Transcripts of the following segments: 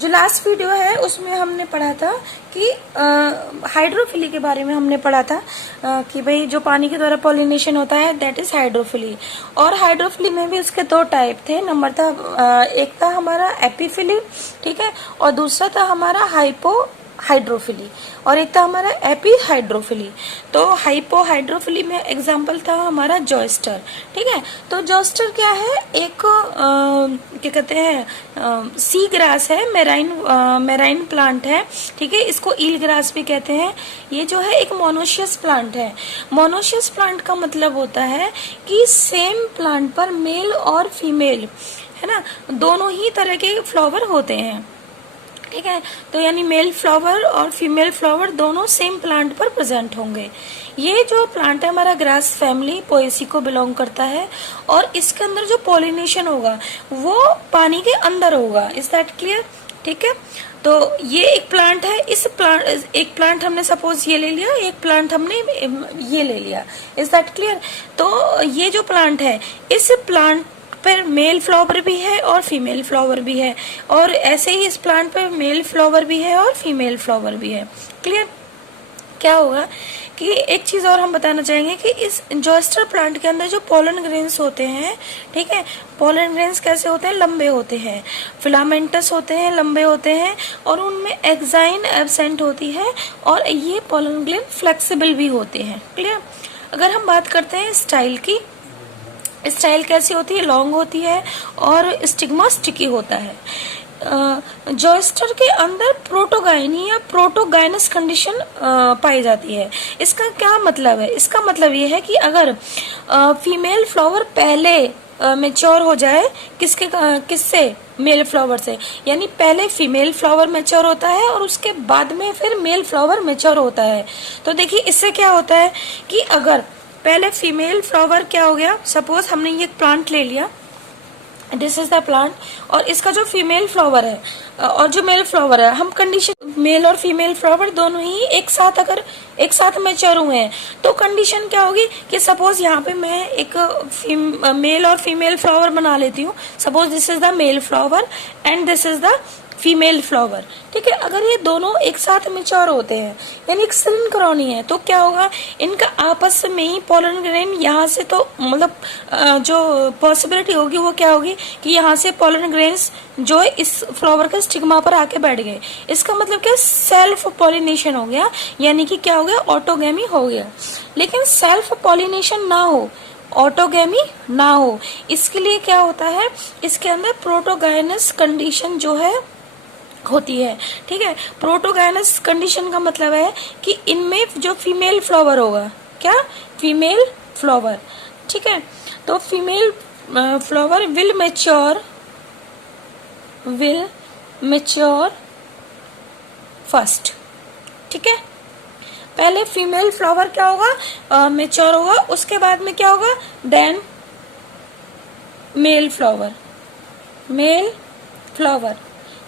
जो last video है उसमें हमने पढ़ा था कि हाइड्रोफिली के बारे में हमने पढ़ा था कि भाई जो पानी के द्वारा पॉलिनेशन होता है दैट इज हाइड्रोफिली। और हाइड्रोफिली में भी उसके दो टाइप थे। नंबर था एक था हमारा एपीफिली, ठीक है, और दूसरा था हमारा हाइपोहाइड्रोफिली, और एक था हमारा एपीहाइड्रोफिली। तो हाइपोहाइड्रोफिली में एग्जांपल था हमारा जॉयस्टर, ठीक है। तो जॉयस्टर क्या है, एक क्या कहते हैं सी ग्रास है, मेराइन प्लांट है, ठीक है। इसको ईल ग्रास भी कहते हैं। ये जो है एक मोनोशियस प्लांट है। मोनोशियस प्लांट का मतलब होता है कि सेम प्लांट पर मेल और फीमेल, है ना, दोनों ही तरह के फ्लावर होते हैं, ठीक है। तो यानी मेल फ्लावर और फीमेल फ्लावर दोनों सेम प्लांट पर प्रेजेंट होंगे। ये जो प्लांट है हमारा ग्रास फैमिली पोएसी को बिलोंग करता है, और इसके अंदर जो पॉलिनेशन होगा वो पानी के अंदर होगा। Is that clear? ठीक है। तो ये एक प्लांट है। एक प्लांट हमने सपोज ये ले लिया, एक प्लांट हमने ये ले लिया। Is that clear? तो ये जो प्लांट है, इस प्लांट पर मेल फ्लावर भी है और फीमेल फ्लावर भी है, और ऐसे ही इस प्लांट पर मेल फ्लावर भी है और फीमेल फ्लावर भी है। क्लियर? क्या होगा कि एक चीज और हम बताना चाहेंगे कि इस जॉयस्टर प्लांट के अंदर जो पोलन ग्रेन्स होते हैं, ठीक है, पोलन ग्रेन्स कैसे होते हैं, लंबे होते हैं, फिलामेंटस होते हैं, लंबे होते हैं, और उनमें एक्साइन एब्सेंट होती है, और ये पोलन ग्रेन फ्लेक्सिबल भी होते हैं। क्लियर? अगर हम बात करते हैं स्टाइल की, स्टाइल कैसी होती है, लॉन्ग होती है, और स्टिग्मा स्टिकी होता है। जॉयस्टर के अंदर प्रोटोगाइनी या प्रोटोगाइनस कंडीशन पाई जाती है। इसका क्या मतलब है? इसका मतलब ये है कि अगर फीमेल फ्लावर पहले मेच्योर हो जाए किससे, मेल फ्लावर से, यानी पहले फीमेल फ्लावर मेच्योर होता है और उसके बाद में फिर मेल फ्लावर मेच्योर होता है। तो देखिए इससे क्या होता है कि अगर पहले फीमेल फ्लावर क्या हो गया, सपोज हमने ये प्लांट ले लिया, दिस इज द प्लांट, और इसका जो फीमेल फ्लावर है और जो मेल फ्लावर है, हम कंडीशन मेल और फीमेल फ्लावर दोनों ही एक साथ अगर एक साथ मैच्योर हुए हैं, तो कंडीशन क्या होगी कि सपोज यहाँ पे मैं एक मेल और फीमेल फ्लावर बना लेती हूँ। Suppose this is the male flower and this is the female flower, ठीक है। अगर ये दोनों एक साथ मैच्योर होते हैं, यानी एक सिंक्रोनी है, तो क्या होगा, इनका आपस में ही पोलन ग्रेन यहाँ से, तो मतलब जो पॉसिबिलिटी होगी वो क्या होगी कि यहाँ से पोलन ग्रेन्स जो है इस फ्लावर के स्टिग्मा पर आके बैठ गए। इसका मतलब क्या, सेल्फ पॉलिनेशन हो गया, यानी कि क्या हो गया, ऑटोगेमी हो गया। लेकिन सेल्फ पॉलिनेशन ना हो, ऑटोगेमी ना हो, इसके लिए क्या होता है, इसके अंदर प्रोटोगाइनस कंडीशन जो है होती है, ठीक है। प्रोटोगाइनस कंडीशन का मतलब है कि इनमें जो फीमेल फ्लावर होगा, क्या, फीमेल फ्लावर, ठीक है। तो female flower will mature first, ठीक है। पहले फीमेल फ्लावर क्या होगा, मैच्योर होगा, उसके बाद में क्या होगा, देन मेल फ्लावर,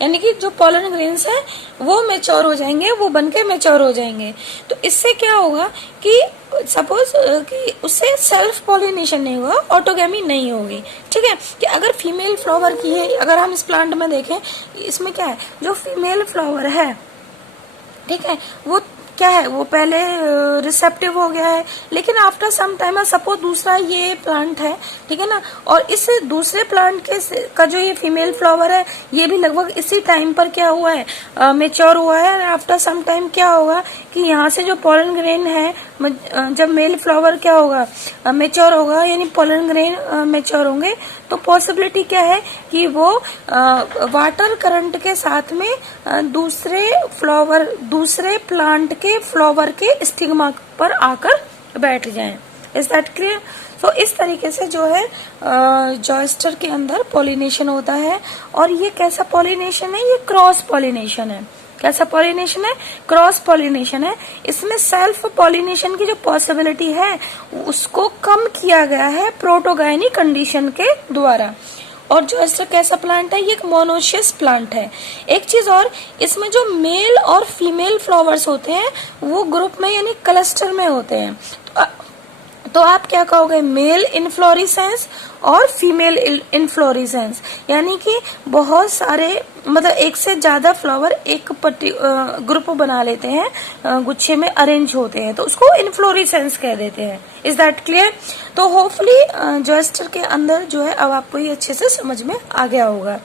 यानी कि जो पोलन ग्रेन्स है वो मैच्योर हो जाएंगे, वो बनके मैच्योर हो जाएंगे। तो इससे क्या होगा कि सपोज कि उससे सेल्फ पॉलिनेशन नहीं होगा, ऑटोगेमी नहीं होगी, ठीक है। कि अगर फीमेल फ्लावर की है, अगर हम इस प्लांट में देखें, इसमें क्या है, जो फीमेल फ्लावर है, ठीक है, वो क्या है, वो पहले रिसेप्टिव हो गया है, लेकिन आफ्टर सम टाइम, सपोज दूसरा ये प्लांट है, ठीक है ना, और इस दूसरे प्लांट का जो ये फीमेल फ्लावर है, ये भी लगभग इसी टाइम पर क्या हुआ है, मेच्योर हुआ है। आफ्टर सम टाइम क्या होगा कि यहाँ से जो पोलन ग्रेन है, जब मेल फ्लावर क्या होगा, मेच्योर होगा, यानी पोलन ग्रेन मेच्योर होंगे, तो पॉसिबिलिटी क्या है कि वो वाटर करंट के साथ में दूसरे प्लांट के फ्लावर के स्टिग्मा पर आकर बैठ जाएं। Is that clear? तो इस तरीके से जो है जॉयस्टर के अंदर पॉलिनेशन होता है। और ये कैसा पॉलिनेशन है, ये क्रॉस पॉलिनेशन है। कैसा पॉलिनेशन है, क्रॉस पॉलिनेशन है। इसमें सेल्फ पॉलिनेशन की जो पॉसिबिलिटी है उसको कम किया गया है प्रोटोगाइनी कंडीशन के द्वारा। और जॉयस्टर कैसा प्लांट है, ये एक मोनोशियस प्लांट है। एक चीज और, इसमें जो मेल और फीमेल फ्लावर्स होते हैं वो ग्रुप में यानी क्लस्टर में होते हैं। तो आप क्या कहोगे, मेल इनफ्लोरेसेंस और फीमेल इनफ्लोरेसेंस, यानी कि बहुत सारे मतलब एक से ज्यादा फ्लावर एक ग्रुप बना लेते हैं, गुच्छे में अरेंज होते हैं, तो उसको इनफ्लोरेसेंस कह देते हैं। Is that clear? तो होपफुली जोएस्टर के अंदर जो है अब आपको ये अच्छे से समझ में आ गया होगा।